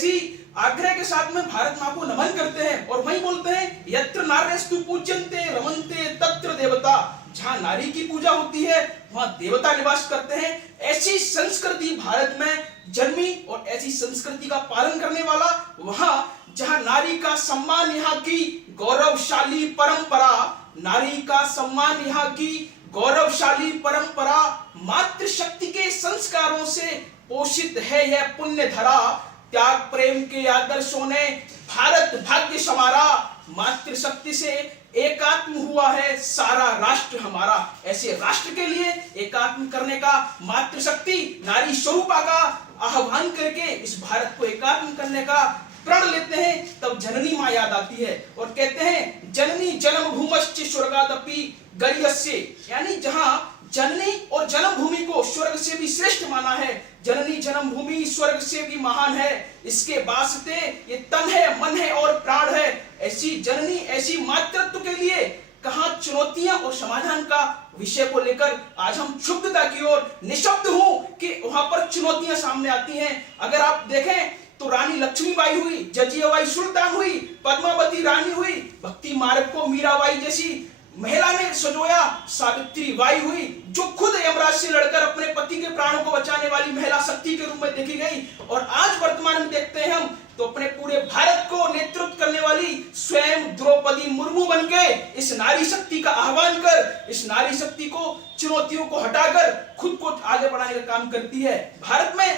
ऐसी आग्रह के साथ में भारत माँ को नमन करते हैं और वही बोलते हैं यत्र नार्यस्तु पूज्यन्ते रमन्ते तत्र देवता। जहां नारी की पूजा होती है वहां देवता निवास करते हैं। ऐसी संस्कृति भारत में जन्मी और ऐसी संस्कृति का पालन करने वाला वहां जहां नारी का सम्मान, यहाँ की गौरवशाली परंपरा, नारी का सम्मान, यहाँ की गौरवशाली परंपरा, मातृशक्ति के संस्कारों से पोषित है यह पुण्य धरा। त्याग प्रेम के आदर्शों ने भारत भाग्य संवारा, मातृशक्ति से एकात्म हुआ है सारा राष्ट्र हमारा। ऐसे राष्ट्र के लिए एकात्म करने का, मातृशक्ति नारी स्वरूपा का आह्वान करके इस भारत को एकात्म करने का प्रण लेते हैं, तब जननी मां याद आती है और कहते हैं जननी जन्म भूमश्च स्वर्गादपि गरीयस्य, यानी जहां जननी और जन्मभूमि को स्वर्ग से भी श्रेष्ठ माना है, जननी जन्मभूमि स्वर्ग से भी महान है, इसके वास्ते ये तन है, मन है और प्राण है। ऐसी जननी, ऐसी मातृत्व के लिए कहां चुनौतियां और समाधान का विषय को लेकर आज हम क्षुब्धता की ओर निशब्द हूं कि वहां पर चुनौतियां सामने आती हैं। अगर आप देखें तो रानी लक्ष्मीबाई हुई, जजियाबाई सुल्तान हुई, पद्मावती रानी हुई, भक्ति मार्ग को मीराबाई जैसी महिला ने सजोया, सावित्री बाई हुई जो खुद यमराज से लड़कर अपने पति के प्राणों को बचाने वाली महिला शक्ति के रूप में देखी गई। और आज वर्तमान में देखते हैं हम तो अपने पूरे भारत को नेतृत्व करने वाली स्वयं द्रौपदी मुर्मू बनके इस नारी शक्ति का आह्वान कर, इस नारी शक्ति को चुनौतियों को हटाकर खुद को आगे बढ़ाने का काम करती है। भारत में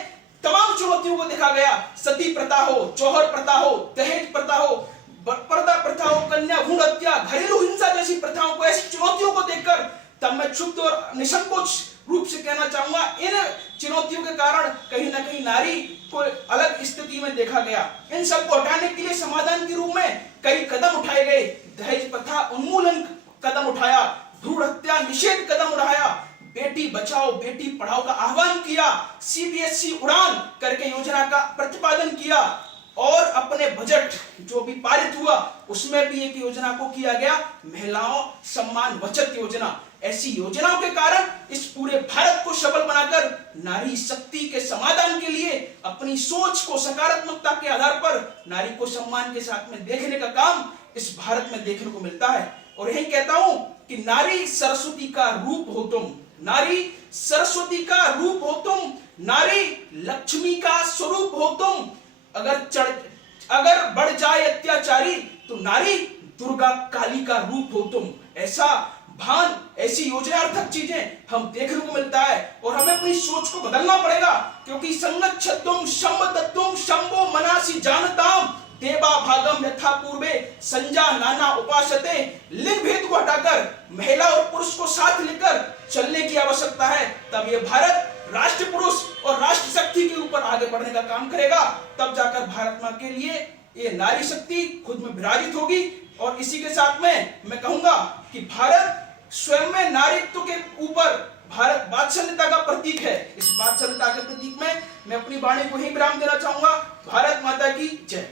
तमाम चुनौतियों को देखा गया, सती प्रथा हो, जौहर प्रथा हो, दहेज प्रथा हो, पर्दा प्रथा हो, कन्या भ्रूण हत्या, घरेलू हिंसा जैसी प्रथाओं को, ऐसी चुनौतियों को देखकर तब मैं क्षुब्ध और निसंकोच रूप से कहना चाहूंगा, इन चुनौतियों के कारण कहीं ना कहीं नारी को अलग स्थिति में देखा गया। इन सबको हटाने के लिए समाधान के रूप में कई कदम उठाए गए। दहेज प्रथा उन्मूलन कदम उठाया, भ्रूण हत्या निषेध कदम उठाया, बेटी बचाओ बेटी पढ़ाओ का आह्वान किया, सीबीएसई उड़ान करके योजना का प्रतिपादन किया और अपने बजट जो भी पारित हुआ उसमें भी एक योजना को किया गया, महिलाओं सम्मान बचत योजना। ऐसी योजनाओं के कारण इस पूरे भारत को सबल बनाकर नारी शक्ति के समाधान के लिए अपनी सोच को सकारात्मकता के आधार पर नारी को सम्मान के साथ में देखने का काम इस भारत में देखने को मिलता है। और यही कहता हूं कि नारी सरस्वती का रूप हो तुम, नारी सरस्वती का रूप हो तुम, नारी लक्ष्मी का स्वरूप हो तुम। अगर बढ़ जाए अत्याचारी तो नारी दुर्गा काली का रूप हो तुम। ऐसा भान, ऐसी योजनार्थक चीजें हम देखने को मिलता है और हमें अपनी सोच को बदलना पड़ेगा, क्योंकि संगच्छत्वम शंभतत्वम शंभो मनासी जानताम देवा भागम यथा पूर्वे संजा नाना उपासते। लिंग भेद को हटाकर महिला और पुरुष को साथ लेकर चलने की आवश्यकता है, तब ये भारत राष्ट्र पुरुष और राष्ट्र शक्ति के ऊपर आगे बढ़ने का काम करेगा। तब जाकर भारत मां के लिए ये नारी शक्ति खुद में विराजित होगी। और इसी के साथ में मैं कहूंगा कि भारत स्वयं में नारीत्व के ऊपर भारत वात्सल्यता का प्रतीक है। इस वात्सल्यता के प्रतीक में मैं अपनी वाणी को ही विराम देना चाहूंगा। भारत माता की जय।